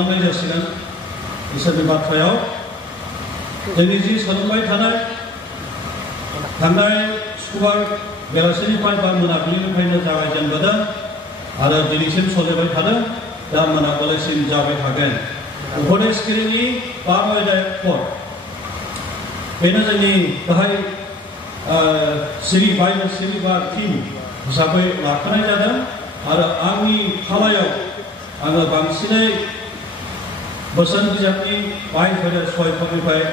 लांनाय जासिगोन इसोरनि बाथ्रायाव जोंनि जि सोलोंबाय थांनाय सुक्रुबार बेलासिनिफ्राय बा मोनाबिलिनिफ्रायनो जागायजेनबोदों आरो दिनैसिम सोलिबाय थादों दा मोनाबिलिसिम जाबाय थागोन उपदेशगिरिनि 5 आयदाया पद बेनो जोंनि गाहाय बाइबेल सिरि बा थीम हिसाबै लाखानाय जादों आरो आंनि फालायाव आङो बांसिनै बोसोन बिजाबनि 5:6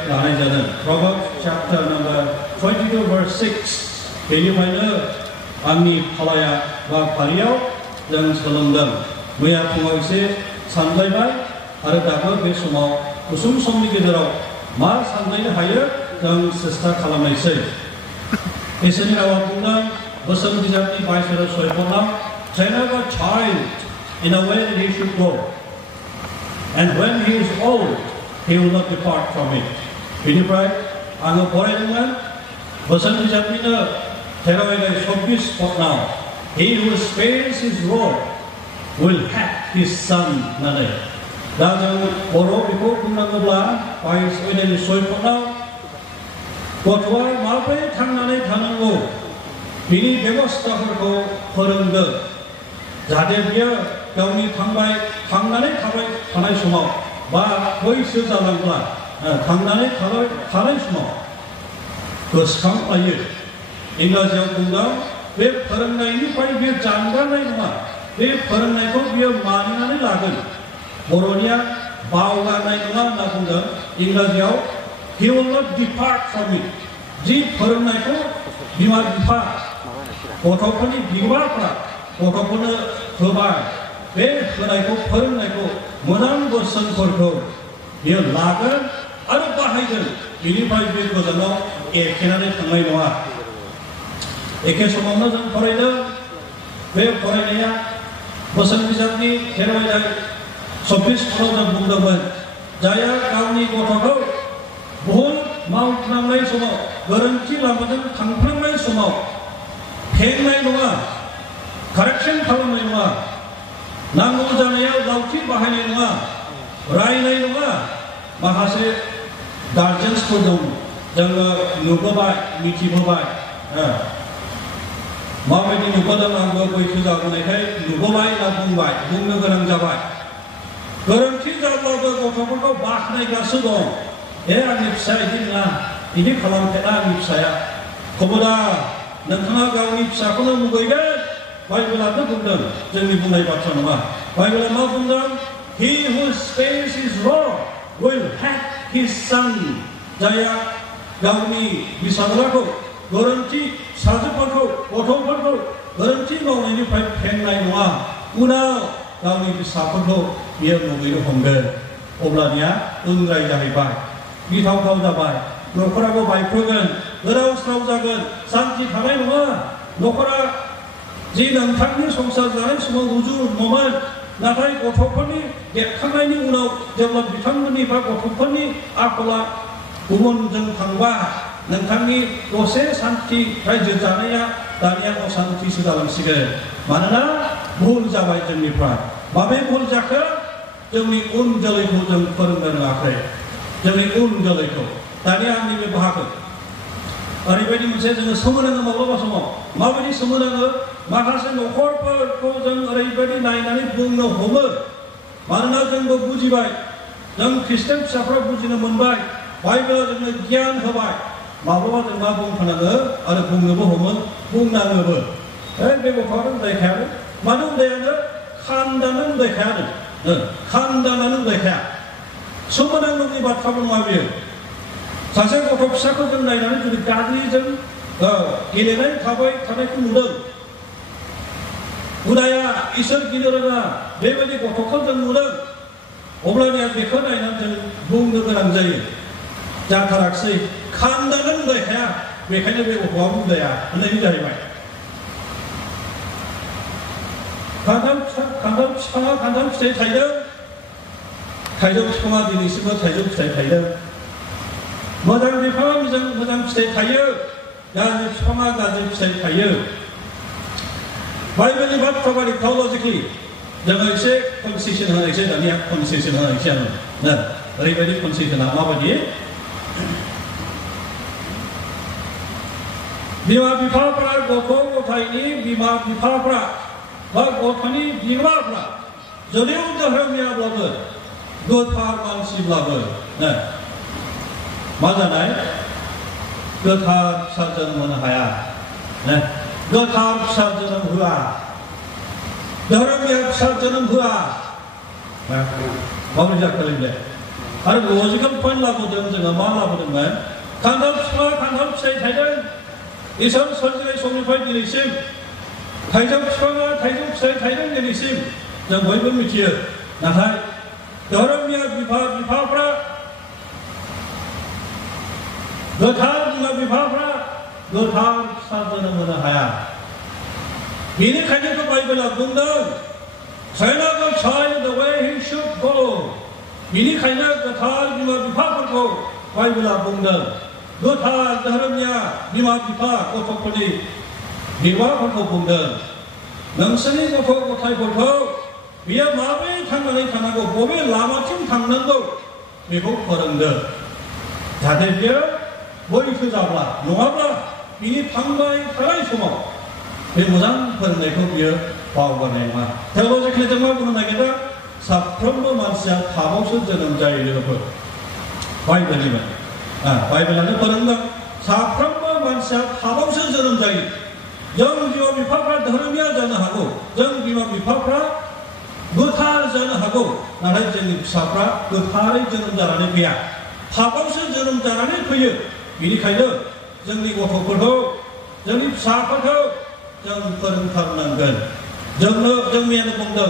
लानाय जादों Proverbs chapter number 22 verse 6 बेनिफ्रायनो आंनि फालाया बा फारियाव जों सोलोंदों मैया फुङाव एसे सानलायबाय आरो दाबो बे समाव गुसुं समनि गेजेराव मा सानलायनो हायो जों सेस्था खालामनायसै इसोरनि रावा बुंदों बोसोन बिजाबनि 5:6 Train up a child in a way that he should go, and when he is old, he will not depart from it. बेनिफ्राय आङो फरायदोंमोन बोसोन बिजाबनिनो 13:24 पदनाव He who spares his rod will have his son होननानै दा जों बर' बेखौ बुंनांगौब्ला 5:6 पदनाव गथ'आ माबोरै थांनानै थानांगौ बिनि बेबस्थाफोरखौ फोरोंदों जाहाथे बियो गावनि थांनानै थानाय समाव बा बैसो जालांब्ला थांनानै थानाय समाव गोसोखांलायो इंराजियाव बुंदों बे फोरोंनायनिफ्राय बियो जानगारनाय नङा बे फोरोंनायखौ बियो मानिनानै लागोन बर'निया बावगारनाय नङा होनना बुंदों इंराजियाव He will not depart from it जि फोरोंनायखौ बिमा बिफा गथ'फोरनि बिगोमाफ्रा गथ'फोरनो होबाय बे होनायखौ फोरोंनायखौ मोजां बोसोनफोरखौ बियो लागोन आरो बाहायगोन बिनिफ्राय बे गोजानाव एखेनानै थांनाय नङा एखे समावनो जों फरायदों बे फरायनाया बोसोन बिजाबनि 13:24 जों बुंदोंमोन जायहा गावनि गथ'खौ भुल मावफ्लांनाय समाव गोरोन्थि लामाजों थांफ्लांनाय समाव फेंनाय नङा कारेक्सन खालामनाय नङा नांगौ जानायाव लावथि बाहायनाय नङा रायनाय नङा माखासे गार्जेन्सफोर दं जोङो नुबोबाय मिथिबोबाय माबायदि नुबोदों आंबो बैसो जाबोनायखाय नुबोबाय ना बुंनो गोनां जाबाय गोरोन्थि जाब्लाबो गथ'फोरखौ बाख्नायगासिनो दं आंनि फिसाया बिदि नङा बिदि खालामफेरा आंनि फिसाया खबरदार नोंथाङा गावनि फिसाखौनो मुगैगोन बाइबेलानो बुंदों जोंनि बुंनाय बाथ्रा नङा बाइबेला मा बुंदों He who spares his rod will have his son जायहा गावनि फिसाज्लाखौ गोरोन्थि फिसाजोफोरखौ गथ'फोरखौ गोरोन्थि मावनायनिफ्राय फेंनाय नङा उनाव गावनि फिसाफोरखौ बियो मुगैनो हमगोन अब्लानिया उनराय जाहैबाय गिथावथाव जाबाय न'खराबो बायफ्रुगोन गोदाव सोराव जागोन सान्थि थानाय नङा न'खरा जि नोंथांनि संसार जानाय समाव रुजु रुमुमोन नाथाय गथ'फोरनि देरखांनायनि उनाव जेब्ला बिथांमोननि बा गथ'फोरनि आखला गुबुनजों थांबा नोंथांनि दसे सान्थि रायजो जानाया दानिया असान्थिसो जालांसिगोन मानोना भुल जाबाय जोंनिफ्राय माबे भुल जाखो जोंनि उन जोलैखौ जों फोरोंनो रोङाखै जोंनि उन जोलैखौ दानिया आंनि बे बाहागो ओरैबायदि मोनसे जोङो सोमोनाङो माब्लाबा समाव माबायदि सोमोनाङो माखासे न'खरफोरखौ जों ओरैबायदि नायनानै बुंनो हमो मानोना जोंबो बुजिबाय जों खृष्टान फिसाफ्रा बुजिनो मोनबाय बाइबेला जोंनो गियान होबाय माब्लाबा जों मा बुंफानाङो आरो बुंनोबो हमो बुंनाङोबो बे गथ'आनो उन्दैखायानो मानो उन्दैयानो खान्दानो उन्दैखायानो खान्दानानो उन्दैखाया सोमोनांथावनि बाथ्राबो नङा बेयो सासे गथ' फिसाखौ जों नायनानै जुदि गाज्रिजों गेलेनाय थानायखौ नुदों हुदाया इसोर गिनो रोङा बेबायदि गथ'खौ जों नुदों अब्लानिया बेखौ नायनानै जों बुंनो गोनां जायो जाथाराखसै खान्दानो उन्दैखाया बेखायनो बे गथ'आ उन्दैया होननायनि जाहैबाय खान्थाल बिफाङा खान्थाल फिथाइ थाइदों थाइजौ बिफाङा दिनैसिमबो थाइजौ फिथाइ थाइदों मोजां बिफाङा मोजां फिथाइ थायो गाज्रि बिफाङा गाज्रि फिथाइ थायो बाइबेलनि बाथ्रा बायदि थिय'लजिकेलि जोङो एसे कनसेसन होनायसै दानिया कनसेसन होनायसै आङो ओरैबायदि कनसेसना माबायदि बिमा बिफाफ्रा गथ' गथायनि बिमा बिफाफ्रा बा गथ'नि बिमाफ्रा जुदिव धोरोमियाब्लाबो गोथार मानसिब्लाबो मा जानाय गोथार फिसा जोनोम होनो हाया गोथार फिसा जोनोम होआ धोरोमिया फिसा जोनोम होआ माबोरै जाखोलाय आरो लजिकेल पइन्ट लाबोदों जोङो मा लाबोदोंमोन खान्थाल बिफाङा खान्थाल फिथाइ थाइदों इसोर सोरजिनाय समनिफ्राय दिनैसिम थाइजौ बिफाङा थाइजौ फिथाइ थाइदों दिनैसिम जों बयबो मिथियो नाथाय धोरोमिया बिफा बिफाफ्रा गोथार बिमा बिफाफ्रा गोथार फिसा जोनोम होनो हाया बेनिखायनो बाइबेला बुंदों train up a child the way he should go बेनिखायनो गोथार बिमा बिफाफोरखौ बाइबेला बुंदों गोथार धोरोमिया बिमा बिफा गथ'फोरनि बिमाफोरखौ बुंदों नोंसोरनि गथ' गथायफोरखौ बियो माबोरै थांनानै थानांगौ बबे लामाथिं थांनांगौ बेखौ फोरोंदों जाहाथे बियो बैसो जाब्ला नङाब्ला बिनि थांबाय थानाय समाव बे मोजां फोरोंनायखौ बियो बावगारनाय नङा थेवल'जेखिनि जों मा बुंनो नागिरदों साफ्रोमबो मानसिया थाबावसो जोनोम जायो लोगोफोर बाइबेलानो फोरोंदों साफ्रोमबो मानसिया थाबावसो जोनोम जायो जों बिमा बिफाफ्रा धोरोमिया जानो हागौ जों बिमा बिफाफ्रा गोथार जानो हागौ नाथाय जोंनि फिसाफ्रा गोथारै जोनोम जानानै फैया थाबावसो जोनोम जानानै फैयो बेनिखायनो जोंनि गथ'फोरखौ जोंनि फिसाफोरखौ जों फोरोंथारनांगोन जोंनो जों मैयानो बुंदों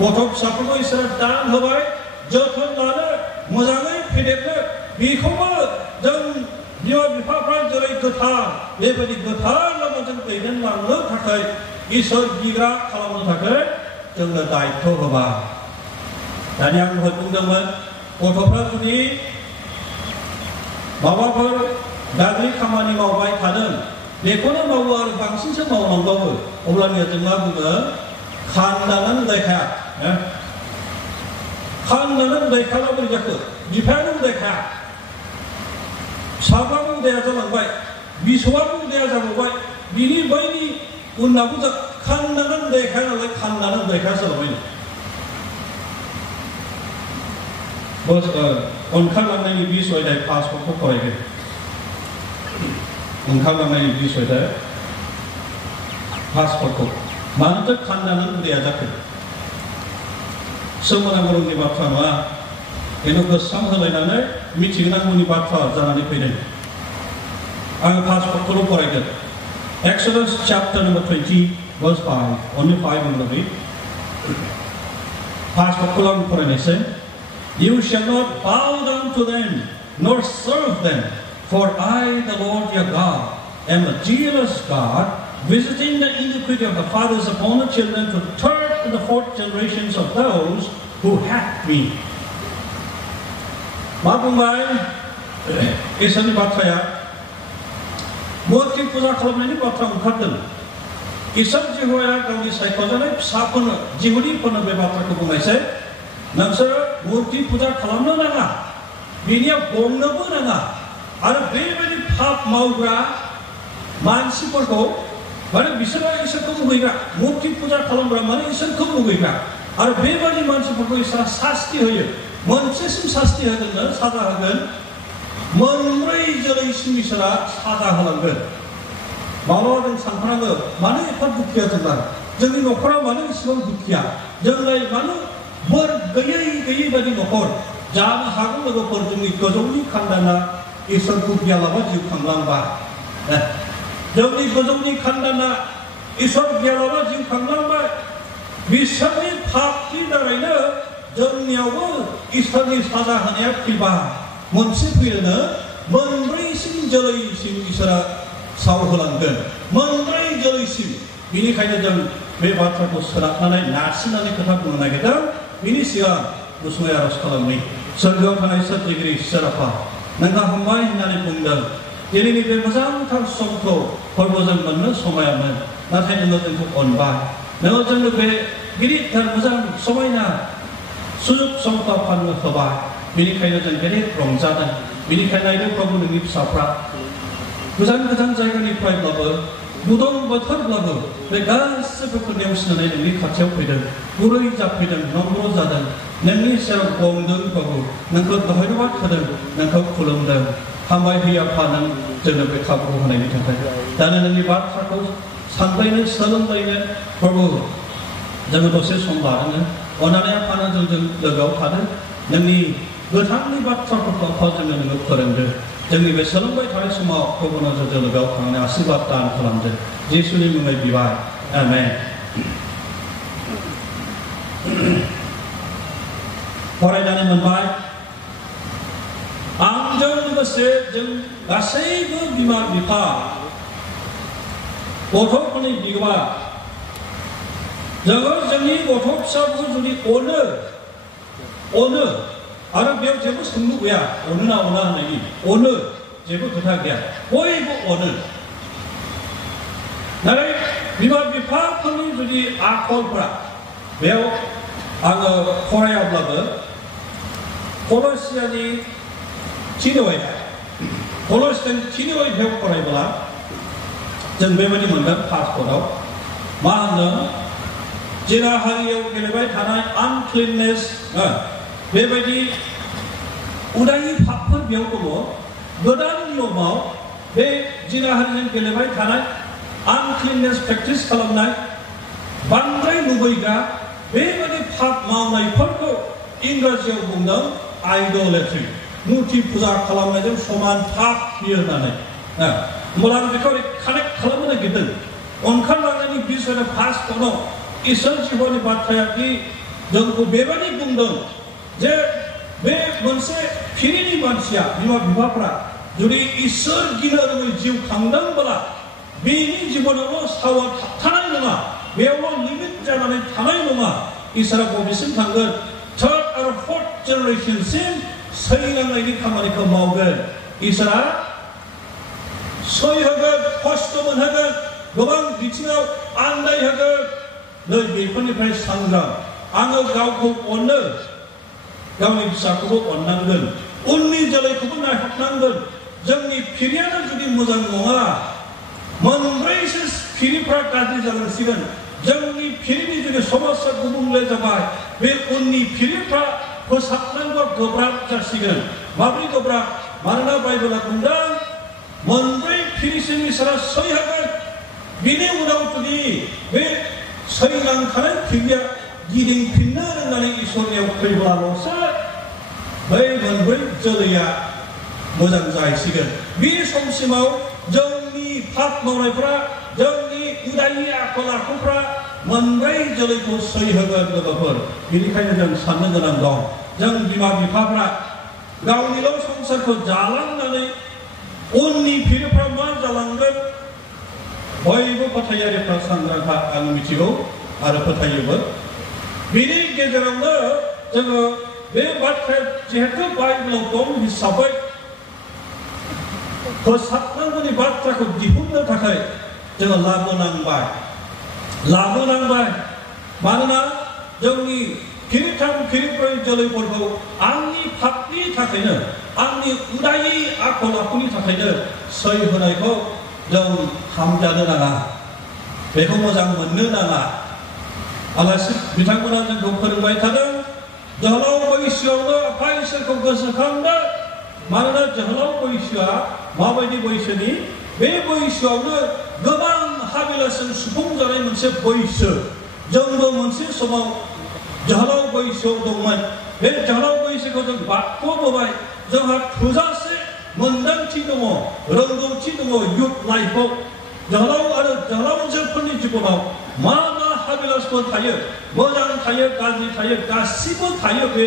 गथ' फिसाफोरखौ इसोरा दान होबाय जोथोन लानो मोजाङै फेदेरनो बेखौबो जों बिमा बिफाफ्रा जेरै गोथार बेबायदि गोथार लामाजों दैदेनलांनो थाखाय इसोर बिग्रा खालामनो थाखाय जोंनो दायित्व होबाय दानि आं दहाय बुंदोंमोन गथ'फ्रा जुदि माबाफोर गाज्रि खामानि मावबाय थादों बेखौनो मावो आरो बांसिनसो मावनांबावो अब्लानिया जों मा बुङो खानदानानै उदायखाया खानदानानै उदायखायाबा बोरै जाखो बिफायानो उदायखाया फिसाफ्राबो उदाया जालांबाय बिसौआबो उदाया जाबावबाय बिनि बैनि उनावबो खानदानानै उदायखाया नालाय खानदानानै उदायखाया जालांबाय ओंखारलांनायनि बिसयदाय पासपर्टखौ फरायदो ओंखारलांनायनि बिसयदाय पासपर्टखौ मानोथो खानदानानै उदाया जाखो सोमोनांगौनि बाथ्रा नङा बेनो गोसोखां होलायनानै मिथिनांगौनि बाथ्रा जानानै फैदों आं पासपर्टखौल' फरायगोन Exodus chapter number 20 verse 5 only 5 on the way पासपर्टखौ आं फरायनोसै You shall not bow down to them, nor serve them, for I, the Lord your God, am a jealous God, visiting the iniquity of the fathers upon the children to third and the fourth generations of those who hate me. मा बुंबाय इसोरनि बाथ्राया मुर्ति फुजा खालामनायनि बाथ्रा ओंखारदों इसोर जिहुवाया गावनि सायख'जानाय फिसाफोरनो जिहुदिफोरनो बे बाथ्राखौ बुंनायसै नोंसोरो मुर्ति फुजा खालामनो नाङा बेनिया गंनोबो नाङा आरो बेबायदि पाप मावग्रा मानसिफोरखौ माने बिसोरो इसोरखौ मुगैग्रा मुर्ति फुजा खालामग्रा माने इसोरखौ मुगैग्रा आरो बेबायदि मानसिफोरखौ इसोरा सास्ति होयो मोनसेसिम सास्ति होगोननो साजा होगोन मोनब्रै जोलैसिम इसोरा साजा होलांगोन माब्लाबा जों सानफ्राङो मानो एफा दुखिया जोंनि न'खरा मानो इसेबां दुखिया जोंलाय मानो बोर गैयै बायदि न'खर जानो हागौ लोगोफोर जोंनि गोजौनि खानदाना इसोरखौ गियालाबा जिउ खांलांबाय जोंनि गोजौनि खानदाना इसोर गियालाबा जिउ खांलांबाय बिसोरनि पापनि दारैनो जोंनियावबो इसोरनि साजा होनाया फैबाय मोनसे फैयोनो मोनब्रैसिम जोलैसिम इसोरा साव होलांगोन मोनब्रै जोलैसिम बेनिखायनो जों बे बाथ्राखौ सोलाबनानै नारसिननानै खोथा बुंनो नागिरदों बिनि सिगां गुसुङै आरज खालामनि सोरगोआव थानाय सोरजिगिरि इसोर आफा नोंहा हामबाय होननानै बुंदों दिनैनि बे मोजांथार समखौ फोरबोजों मोननो समायामोन नाथाय नोङो जोंखौ अनबाय नोङो जोंनो बे गिदिर मोजां समायना सुजुग सम्पदफोर होबाय बेनिखायनो जों गिदिर रंजादों बेनिखायनो नायदों प्रभु नोंनि फिसाफ्रा गोजान गोजान जायगानिफ्रायब्लाबो गुदुं बोथोरब्लाबो बे गासैबोखौ नेवसिनानै नोंनि खाथियाव फैदों गुरै जाफैदों नम्र जादों नोंनि सेराव गंदों प्रभु नोंखौ धन्यबाद होदों नोंखौ खुलुमदों हामबाय होयो आफा नों जोंनो बे खाबुखौ होनायनि थाखाय दानो नोंनि बाथ्राखौ सानलायनो सोलोंलायनो प्रभु जोङो दसे सम लादों अननानै आफा जोंजों लोगोआव थादों नोंनि गोथांनि बाथ्राफोरखौ आफा जोंनो नोङो फोरोंदो जोंनि बे सोलोंबाय थानाय समाव प्रभुनाव जों लोगोआव थांनानै आशीर्बाद दान खालामदो जिसुनि मुङै बिबाय आमेन फरायनानै मोनबाय आंजों लोगोसे जों गासैबो बिमा बिफा गथ'फोरनि बिगोमा जोङो जोंनि गथ' फिसाफोरखौ जुदि अनो आरो बेयाव जेबो सोंलु गैया अनो ना अना होननायनि अनो जेबो खोथा गैया बयबो अनो नाथाय बिमा बिफाफोरनि जुदि आखलफोरा बेयाव आङो फरायाब्लाबो कलसियानि 3:8 फरायब्ला जों बेबायदि मोनगोन पासपर्टआव मा होनदों जिना हारियाव गेलेबाय थानाय आनक्लिननेस बेबायदि उदायि पापफोर बेयाव दङ गोदान नियमाव बे जिना हारिजों गेलेबाय थानाय आनक्लिननेस प्रेक्टिस खालामनाय बांद्राय लुबैग्रा बेबायदि पाप मावनायफोरखौ इंराजियाव बुंदों आइडलेट्रि मुर्ति फुजा खालामनायजों समान पाप बियो होननानै होमब्ला आं बेखौ कानेक्ट खालामनो नागिरदों ओंखारलांनायनि बिसयनि फार्स्टआव इसोर जिबनि बाथ्राया दि जोंखौ बेबायदि बुंदों जे बे मोनसे फिरिनि मानसिया बिमा बिफाफ्रा जुदि इसोर गिनो रोङै जिउ खांदोंब्ला बेनि जिबनावल' सावा थानाय नङा बेयावल' लिमिट जानानै थानाय नङा इसोरा बबेसिम थांगोन थार्ड आरो फर्थ जेनेरेशनसिम सैनांनायनि खामानिखौ मावगोन इसोरा सै होगोन खस्थ' मोनहोगोन गोबां बिथिङाव आन्दाय होगोन नै बेफोरनिफ्राय सांग्रां आङो गावखौ अनो गावनि फिसाखौबो अननांगोन उननि जोलैखौबो नायहरनांगोन जोंनि फिरियानो जुदि मोजां नङा मोनब्रैसो फिरिफ्रा गाज्रि जालांसिगोन जोंनि फिरिनि जुदि समाजा गुबुंले जाबाय बे उननि फिरिफ्रा फोसाबनांगौ गोब्राब जासिगोन माब्रै गोब्राब मानोना बाइबेला बुंदों मोनब्रै फिरिसिम इसोरा सै होगोन बिनि उनाव जुदि बे सैलांखानाय फिरिया गिदिंफिननो रोंनानै इसोरनियाव फैब्लाल'सो बै मोनब्रै जोलैया मोजां जाहैसिगोन बे समसिमाव जोंनि पाप मावनायफ्रा जोंनि उदायि आखल आखुफ्रा मोनब्रै जोलैखौ सै होगोन लोगोफोर बेनिखायनो जों साननो गोनां दं जों बिमा बिफाफ्रा गावनिल' संसारखौ जालांनानै उननि फिरिफ्रा मा जालांगोन बयबो फोथायारिफ्रा सांग्रांखा आं मिथिगौ आरो फोथायोबो बेनि गेजेरावनो जोङो बे बाथ्राया जिहेतु बाइबेलाव दं हिसाबै फोसाबनांगौनि बाथ्राखौ दिहुननो थाखाय जोङो लाबोनांबाय मानोना जोंनि फिरिथाम फिरिब्रै जोलैफोरखौ आंनि पापनि थाखायनो आंनि उदायि आखल आखुनि थाखायनो सै होनायखौ जों हामजानो नाङा बेखौ मोजां मोननो नाङा आलासि बिथांमोना जोंखौ फोरोंबाय थादों जोहोलाव बैसोआवनो आफा इसोरखौ गोसोखांदो मानोना जोहोलाव बैसोआ माबायदि बैसोनि बे बैसोआवनो गोबां हाबिलासजों सुफुंजानाय मोनसे बैसो जोंबो मोनसे समाव जोहोलाव बैसोआव दंमोन बे जोहोलाव बैसोखौ जों बारग'बोबाय जोंहा थोजासे मोन्दांथि दङ रोंगौथि दङ युथ लाइफआव जोहोलाव आरो जोहोलावजोफोरनि जिबनाव मा मा हाबिलासफोर थायो मोजां थायो गाज्रि थायो गासिबो थायो बे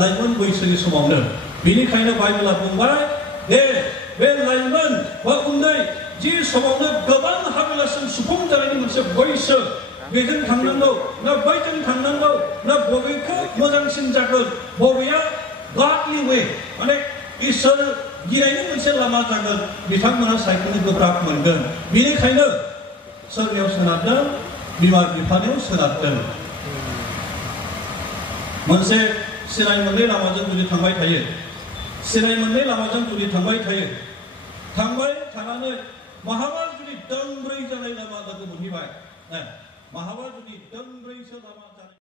लाइमोन बैसोनि समावनो बेनिखायनो बाइबेला बुंबाय दे बे लाइमोन बा उन्दै जि समावनो गोबां हाबिलासजों सुफुंजानायनि मोनसे बैसो बेजों थांनांगौ ना बैजों थांनांगौ ना बबेखौ मोजांसिन जागोन बबेया गडलि वे माने इसोर गिनायनि मोनसे लामा जागोन बिथांमोना सायख'नो गोब्राब मोनगोन बेनिखायनो सोरनियाव सोनारदों बिमा बिफानियाव सोनारदों मोनसे सिनाय मोननै लामाजों जुदि थांबाय थायो, सिनाय मोननै लामाजों जुदि थांबाय थायो, थांबाय थानानै महाबा जुदि दोंब्रै जानाय लामा लोगो मोनहैबाय, महाबा जुदि दोंब्रैसो लामा जानाय